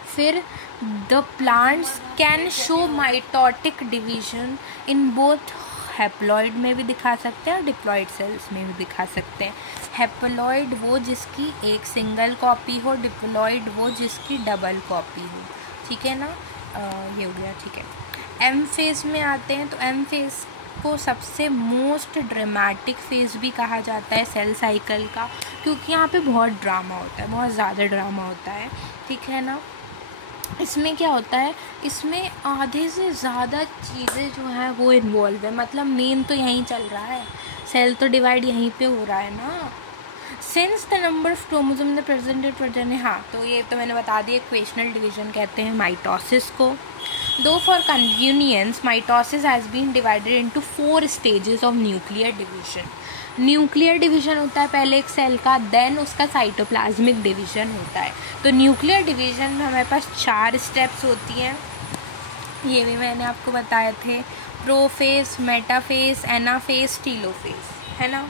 फिर the plants can show mitotic division in both, haploid में भी दिखा सकते हैं और डिप्लॉयड सेल्स में भी दिखा सकते हैं। हैप्लॉइड वो जिसकी एक सिंगल कॉपी हो, डिप्लॉयड वो जिसकी डबल कॉपी हो। ठीक है ना, ये हो गया। ठीक है, एम फेज़ में आते हैं, तो एम फेज़ को सबसे मोस्ट ड्रामेटिक फेज़ भी कहा जाता है सेल साइकिल का, क्योंकि यहाँ पे बहुत ड्रामा होता है, बहुत ज़्यादा ड्रामा होता है। ठीक है ना, इसमें क्या होता है, इसमें आधे से ज़्यादा चीज़ें जो हैं वो इन्वॉल्व है, मतलब मेन तो यहीं चल रहा है, सेल तो डिवाइड यहीं पे हो रहा है ना। Since the number of chromosome in the presented progeny, हाँ तो ये तो मैंने बता दिया, इक्वेशनल डिवीजन कहते हैं माइटोसिस को। दो for convenience mitosis has been divided into 4 stages of nuclear division. Nuclear division होता है पहले एक सेल का, देन उसका साइटोप्लाज्मिक डिवीजन होता है। तो न्यूक्लियर डिवीजन में हमारे पास 4 स्टेप्स होती हैं, ये भी मैंने आपको बताए थे, प्रोफेज, मेटाफेज, एनाफेज, टीलोफेज, है ना।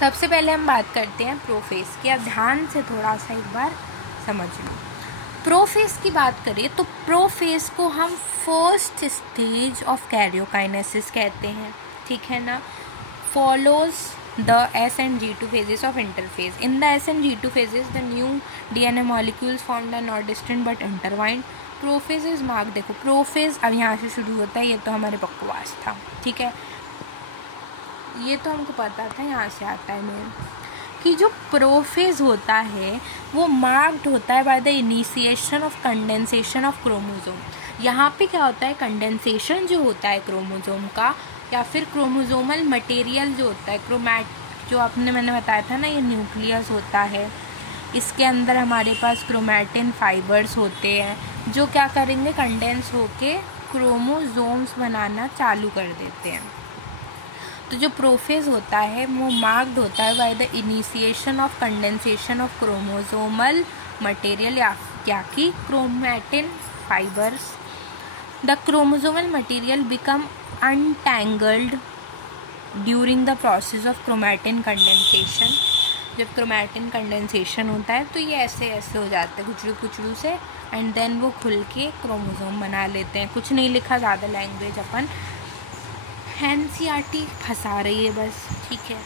सबसे पहले हम बात करते हैं प्रोफेज की, अब ध्यान से थोड़ा सा एक बार समझ लो। प्रोफेज की बात करें तो प्रोफेज को हम फर्स्ट स्टेज ऑफ कैरियोकाइनेसिस कहते हैं। ठीक है ना, follows the S and G2 phases of interphase. In the S and G2 phases, the new DNA molecules formed are not distant but intertwined. Prophase is mark, देखो prophase अब यहाँ से शुरू होता है, ये तो हमारे बकवास था। ठीक है, ये तो हमको पता था, यहाँ से आता है मेन कि जो प्रोफेज होता है वो मार्क्ड होता है by the initiation of condensation of chromosome. यहाँ पे क्या होता है, कंडेंसेशन जो होता है क्रोमोसोम का, या फिर क्रोमोसोमल मटेरियल जो होता है, जो मैंने बताया था ना, ये न्यूक्लियस होता है, इसके अंदर हमारे पास क्रोमैटिन फाइबर्स होते हैं जो क्या करेंगे, कंडेंस होके क्रोमोसोम्स बनाना चालू कर देते हैं। तो जो प्रोफेज होता है वो मार्क्ड होता है by the initiation of condensation of chromosomal material या कि chromatin fibres. The chromosomal material become untangled during the process of chromatin condensation. जब क्रोमैटिन कंडेंसेशन होता है तो ये ऐसे हो जाते हैं कुचड़ू से, एंड देन वो खुल के क्रोमोसोम बना लेते हैं। कुछ नहीं लिखा, ज़्यादा लैंग्वेज अपन NCERT फंसा रही है बस। ठीक है,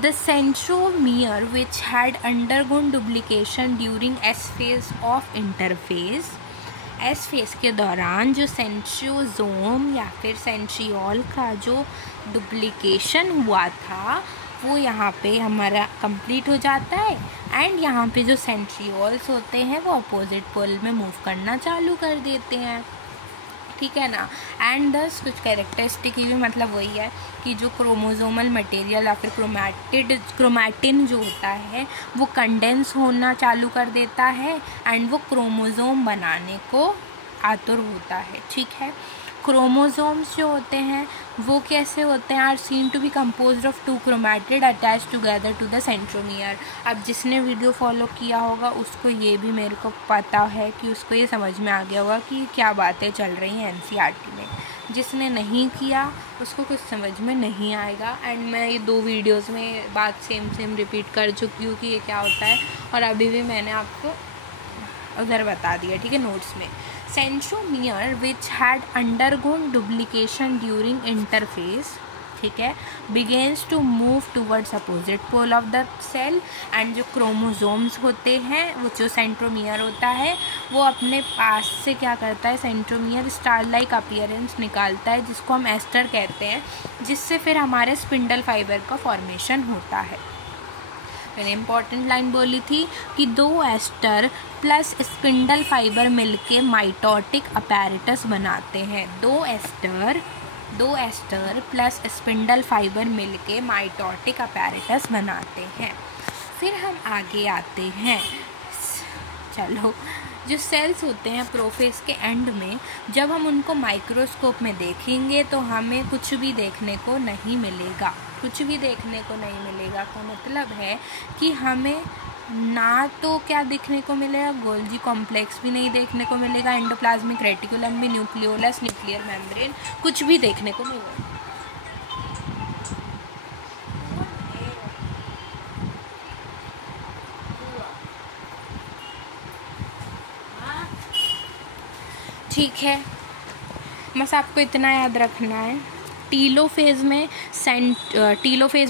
the centromere which had undergone duplication during S phase of interphase. S phase के दौरान जो सेंट्रोजोम या फिर सेंट्रियोल का जो डुप्लीकेशन हुआ था वो यहाँ पे हमारा कंप्लीट हो जाता है, एंड यहाँ पे जो सेंट्रियोल्स होते हैं वो अपोजिट पोल में मूव करना चालू कर देते हैं। ठीक है ना, एंड दस कुछ कैरेक्टरिस्टिक भी मतलब वही है कि जो क्रोमोसोमल मटेरियल या फिर क्रोमैटिन जो होता है वो कंडेंस होना चालू कर देता है, एंड वो क्रोमोसोम बनाने को आतुर होता है। ठीक है, क्रोमोसोम्स जो होते हैं वो कैसे होते हैं, are seen to be composed of 2 chromatid attach together to the centromere. अब जिसने वीडियो फॉलो किया होगा उसको ये भी मेरे को पता है कि उसको ये समझ में आ गया होगा कि क्या बातें चल रही हैं NCERT में। जिसने नहीं किया उसको कुछ समझ में नहीं आएगा, एंड मैं ये 2 वीडियोज़ में बात सेम रिपीट कर चुकी हूँ कि ये क्या होता है, और अभी भी मैंने आपको उधर बता दिया। ठीक है, नोट्स में। Centromere which had undergone duplication during interphase, ठीक है, begins to move towards opposite pole of the cell, and जो क्रोमोसोम्स होते हैं, वो जो सेंट्रोमियर होता है, वो अपने पास से क्या करता है, सेंट्रोमियर स्टार लाइक अपीयरेंस निकालता है, जिसको हम एस्टर कहते हैं, जिससे फिर हमारे स्पिंडल फाइबर का फॉर्मेशन होता है। मैंने इम्पॉर्टेंट लाइन बोली थी कि 2 एस्टर प्लस स्पिंडल फाइबर मिलके माइटोटिक अपैरेटस बनाते हैं। 2 एस्टर प्लस स्पिंडल फाइबर मिलके माइटोटिक अपैरेटस बनाते हैं। फिर हम आगे आते हैं, चलो, जो सेल्स होते हैं प्रोफेज के एंड में, जब हम उनको माइक्रोस्कोप में देखेंगे तो हमें कुछ भी देखने को नहीं मिलेगा। कुछ भी देखने को नहीं मिलेगा का मतलब है कि हमें ना तो क्या देखने को मिलेगा, गोल्जी कॉम्प्लेक्स भी नहीं देखने को मिलेगा, एंडोप्लाज्मिक रेटिकुलम भी, न्यूक्लियोलस, न्यूक्लियर मेम्ब्रेन, कुछ भी देखने को मिलेगा। ठीक है, बस आपको इतना याद रखना है। टीलोफेज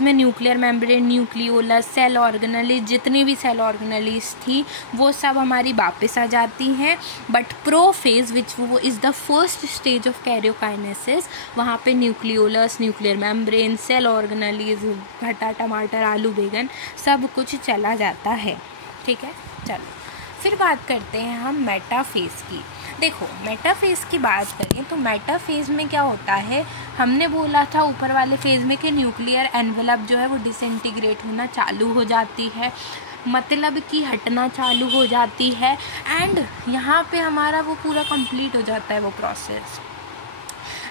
में nuclear membrane, nucleolus, cell organelles, जितनी भी सेल ऑर्गेनेलीज थी वो सब हमारी वापस आ जाती हैं। बट प्रोफेज विच वो is the first stage of karyokinesis, वहाँ पे nucleolus, nuclear membrane, cell organelles, भट्टा, टमाटर, आलू, बैगन, सब कुछ चला जाता है। ठीक है, चलो फिर बात करते हैं हम मेटाफेज की। देखो, मेटाफेज की बात करें तो मेटाफेज में क्या होता है, हमने बोला था ऊपर वाले फेज में कि न्यूक्लियर एनवेलप जो है वो डिसइंटीग्रेट होना चालू हो जाती है, मतलब कि हटना चालू हो जाती है, एंड यहाँ पे हमारा वो पूरा कंप्लीट हो जाता है वो प्रोसेस,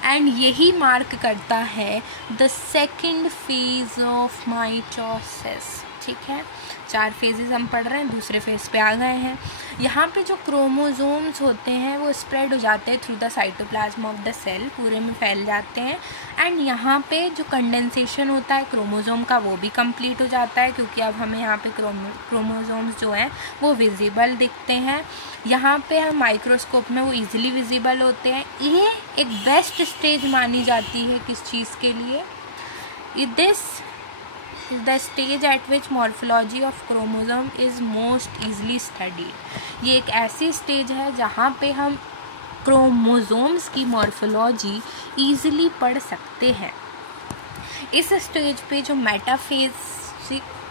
एंड यही मार्क करता है the second phase of mitosis. ठीक है, 4 फेजेस हम पढ़ रहे हैं, दूसरे फेज पे आ गए हैं। यहाँ पे जो क्रोमोसोम्स होते हैं वो स्प्रेड हो जाते हैं through the cytoplasm of the cell, पूरे में फैल जाते हैं, एंड यहाँ पे जो कंडेंसेशन होता है क्रोमोसोम का वो भी कंप्लीट हो जाता है, क्योंकि अब हमें यहाँ पे क्रोमोसोम्स जो हैं वो विजिबल दिखते हैं। यहाँ पे हम माइक्रोस्कोप में वो ईजिली विजिबल होते हैं। ये एक बेस्ट स्टेज मानी जाती है किस चीज़ के लिए, this the stage at which morphology of chromosome is most easily studied। ये एक ऐसी स्टेज है जहाँ पे हम क्रोमोसोम्स की मॉर्फोलॉजी ईजिली पढ़ सकते हैं। इस स्टेज पे जो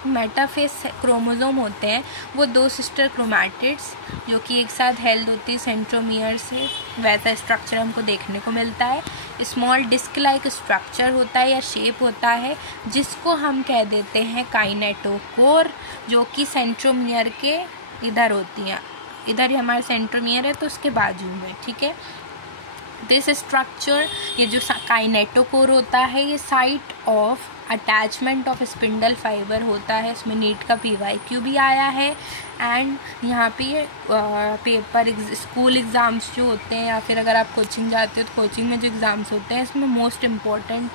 मेटाफेज क्रोमोसोम होते हैं वो 2 सिस्टर क्रोमैटिड्स जो कि एक साथ हेल्ड होती है सेंट्रोमियर से, वैसा स्ट्रक्चर हमको देखने को मिलता है। स्मॉल डिस्क लाइक स्ट्रक्चर होता है या शेप होता है, जिसको हम कह देते हैं काइनेटोकोर, जो कि सेंट्रोमियर के इधर होती हैं। इधर ही हमारा सेंट्रोमियर है तो उसके बाजू में। ठीक है, दिस स्ट्रक्चर, ये जो काइनेटोकोर होता है, ये site of attachment of spindle fibre होता है। इसमें नीट का PYQ भी आया है, एंड यहाँ पे ये पेपर स्कूल एग्ज़ाम्स जो होते हैं या फिर अगर आप कोचिंग जाते हो तो कोचिंग में जो एग्ज़ाम्स होते हैं इसमें मोस्ट इम्पॉर्टेंट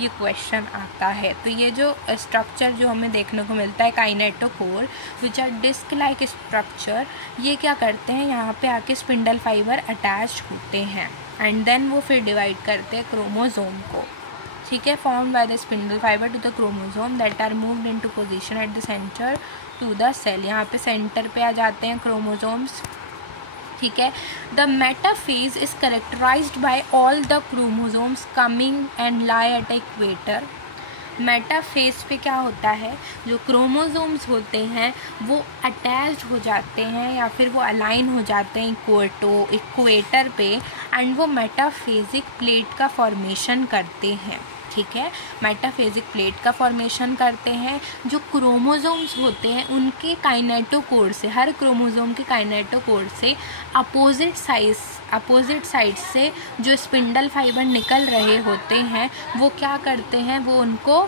ये क्वेश्चन आता है। तो ये जो स्ट्रक्चर जो हमें देखने को मिलता है kinetochore which are disc like structure, ये क्या करते हैं, यहाँ पे आके स्पिंडल फाइबर अटैच होते हैं, एंड देन वो फिर डिवाइड करते हैं क्रोमोसोम को। ठीक है, form by the spindle fibre to the chromosome that are moved into position at the centre to the cell. यहाँ पे सेंटर पे आ जाते हैं क्रोमोसोम्स। ठीक है, the metaphase is characterised by all the chromosomes coming and lie at equator. Metaphase पे क्या होता है, जो क्रोमोसोम्स होते हैं वो अटैच्ड हो जाते हैं या फिर वो अलाइन हो जाते हैं इक्वेटर पे, एंड वो मेटाफेजिक प्लेट का फॉर्मेशन करते हैं। ठीक है, मेटाफेजिक प्लेट का फॉर्मेशन करते हैं। जो क्रोमोसोम्स होते हैं उनके काइनेटोकोर से, हर क्रोमोसोम के काइनेटोकोर से अपोजिट साइड से जो स्पिंडल फाइबर निकल रहे होते हैं वो क्या करते हैं, वो उनको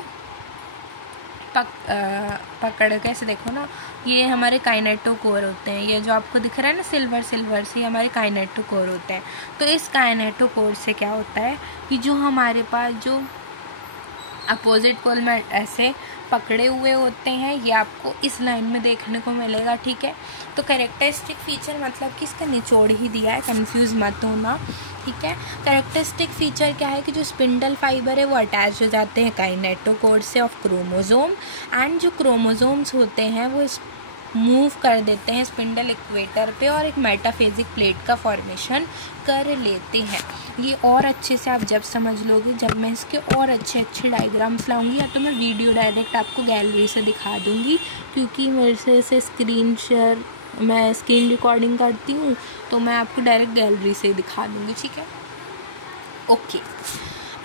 पकड़ के, ऐसे देखो ना, ये हमारे काइनेटोकोर होते हैं, ये जो आपको दिख रहा है ना सिल्वर से, हमारे काइनेटोकोर होते हैं। तो इस काइनेटोकोर से क्या होता है कि जो हमारे पास जो अपोजिट पोल में ऐसे पकड़े हुए होते हैं, ये आपको इस लाइन में देखने को मिलेगा, ठीक है। तो कैरेक्टरिस्टिक फीचर मतलब कि इसका निचोड़ ही दिया है, कंफ्यूज मत होना, ठीक है। कैरेक्टरिस्टिक फीचर क्या है कि जो स्पिंडल फाइबर है वो अटैच हो जाते हैं काइनेटोकोर से ऑफ क्रोमोसोम, एंड जो क्रोमोसोम्स होते हैं वो मूव कर देते हैं स्पिंडल इक्वेटर पे और एक मेटाफेजिक प्लेट का फॉर्मेशन कर लेते हैं। ये और अच्छे से आप जब समझ लोगे, जब मैं इसके और अच्छे डायग्राम्स लाऊंगी, या तो मैं वीडियो डायरेक्ट आपको गैलरी से दिखा दूंगी, क्योंकि मेरे से इसे मैं स्क्रीन रिकॉर्डिंग करती हूँ, तो मैं आपको डायरेक्ट गैलरी से दिखा दूंगी, ठीक है। ओके,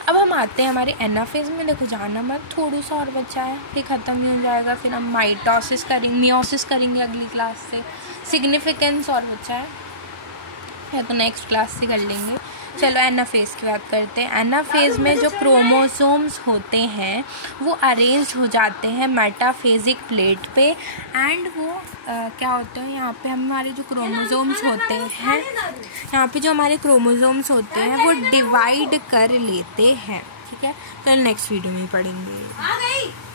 अब हम आते हैं हमारे एनाफेज में। देखो जाना मत, थोड़ा सा और बचा है, फिर ख़त्म ही हो जाएगा, फिर हम माइटोसिस करेंगे अगली क्लास से। सिग्निफिकेंस और बचा है, या तो नेक्स्ट क्लास से कर लेंगे। चलो एनाफेज की बात करते हैं। एनाफेज में जो क्रोमोसोम्स होते हैं वो अरेंज हो जाते हैं मेटाफेजिक प्लेट पे, एंड वो क्या होता है, यहाँ पे हमारे जो क्रोमोसोम्स होते हैं वो डिवाइड कर लेते हैं, ठीक है। तो नेक्स्ट वीडियो में पढ़ेंगे।